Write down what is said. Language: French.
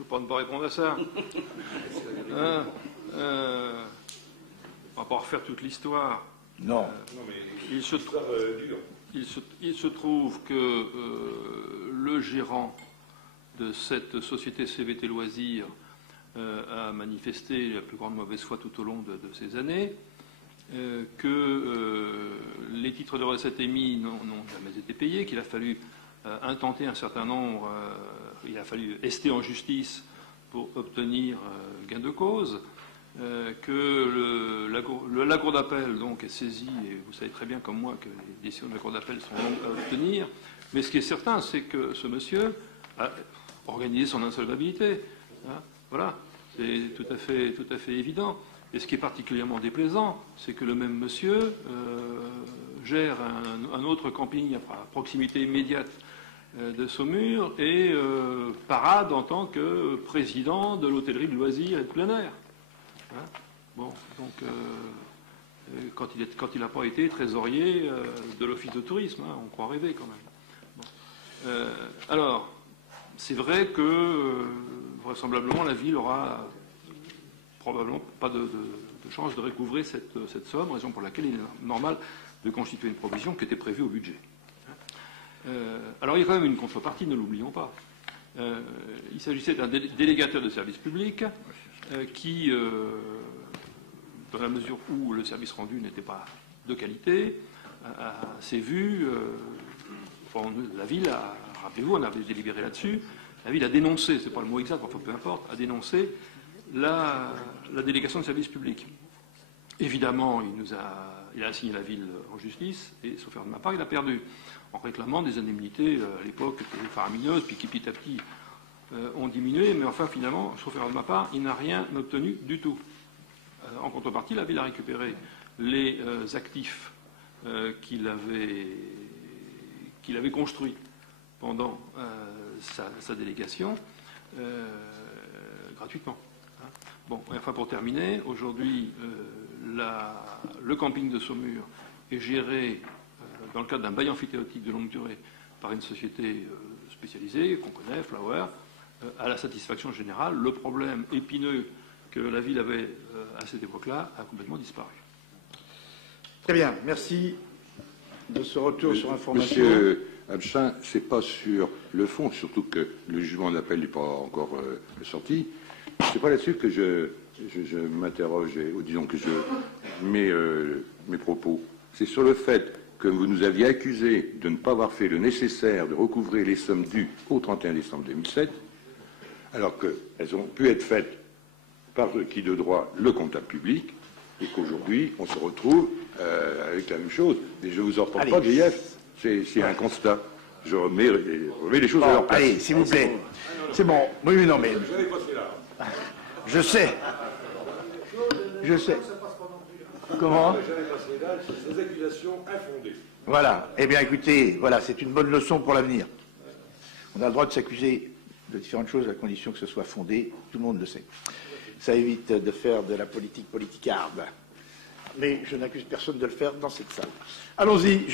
peux pas ne pas répondre à ça. On va pas refaire toute l'histoire. Non. Il se trouve que le gérant de cette société CVT Loisirs a manifesté la plus grande mauvaise foi tout au long de ces années, que les titres de recettes émis n'ont jamais été payés, qu'il a fallu intenter un certain nombre, il a fallu ester en justice pour obtenir gain de cause, que la Cour d'appel donc est saisie, et vous savez très bien comme moi que les décisions de la Cour d'appel sont longues à obtenir, mais ce qui est certain, c'est que ce monsieur a organisé son insolvabilité. Hein, voilà, c'est tout à fait évident. Et ce qui est particulièrement déplaisant, c'est que le même monsieur gère un autre camping à proximité immédiate de Saumur et parade en tant que président de l'hôtellerie de loisirs et de plein air. Hein, bon, donc quand il n'a pas été trésorier de l'office de tourisme, hein, on croit rêver quand même. Bon. Alors, c'est vrai que vraisemblablement la ville aura probablement pas de chance de recouvrer cette somme, raison pour laquelle il est normal de constituer une provision qui était prévue au budget. Alors il y a quand même une contrepartie, ne l'oublions pas. Il s'agissait d'un délégataire de service public qui, dans la mesure où le service rendu n'était pas de qualité, s'est vu, la ville, rappelez-vous, on avait délibéré là-dessus, la ville a dénoncé, c'est pas le mot exact, enfin peu importe, a dénoncé la délégation de service public. Évidemment, il a assigné la ville en justice, et sauf erreur de ma part, il a perdu, en réclamant des indemnités à l'époque faramineuses, puis qui petit à petit ont diminué, mais enfin finalement, sauf erreur de ma part, il n'a rien obtenu du tout. En contrepartie, la ville a récupéré les actifs qu'il avait construits pendant sa délégation gratuitement. Bon, enfin pour terminer, aujourd'hui, le camping de Saumur est géré dans le cadre d'un bail amphithéotique de longue durée par une société spécialisée qu'on connaît, Flower, à la satisfaction générale. Le problème épineux que la ville avait à cette époque-là a complètement disparu. Très bien, merci de ce retour sur information. Monsieur Abchin, c'est pas sur le fond, surtout que le jugement d'appel n'est pas encore sorti. C'est pas là-dessus que je m'interroge, ou disons que je mets mes propos. C'est sur le fait que vous nous aviez accusé de ne pas avoir fait le nécessaire de recouvrer les sommes dues au 31 décembre 2007, alors qu'elles ont pu être faites par qui de droit le comptable public, et qu'aujourd'hui on se retrouve avec la même chose. Et je ne vous en reprends pas, grief, c'est un constat. Je remets les choses à leur place. Allez, s'il vous plaît. C'est bon. Oui, non, mais... Je sais. Je sais. Comment? Ces accusations infondées. Voilà. Eh bien, écoutez, voilà, c'est une bonne leçon pour l'avenir. On a le droit de s'accuser de différentes choses à condition que ce soit fondé. Tout le monde le sait. Ça évite de faire de la politique politicarde. Mais je n'accuse personne de le faire dans cette salle. Allons-y.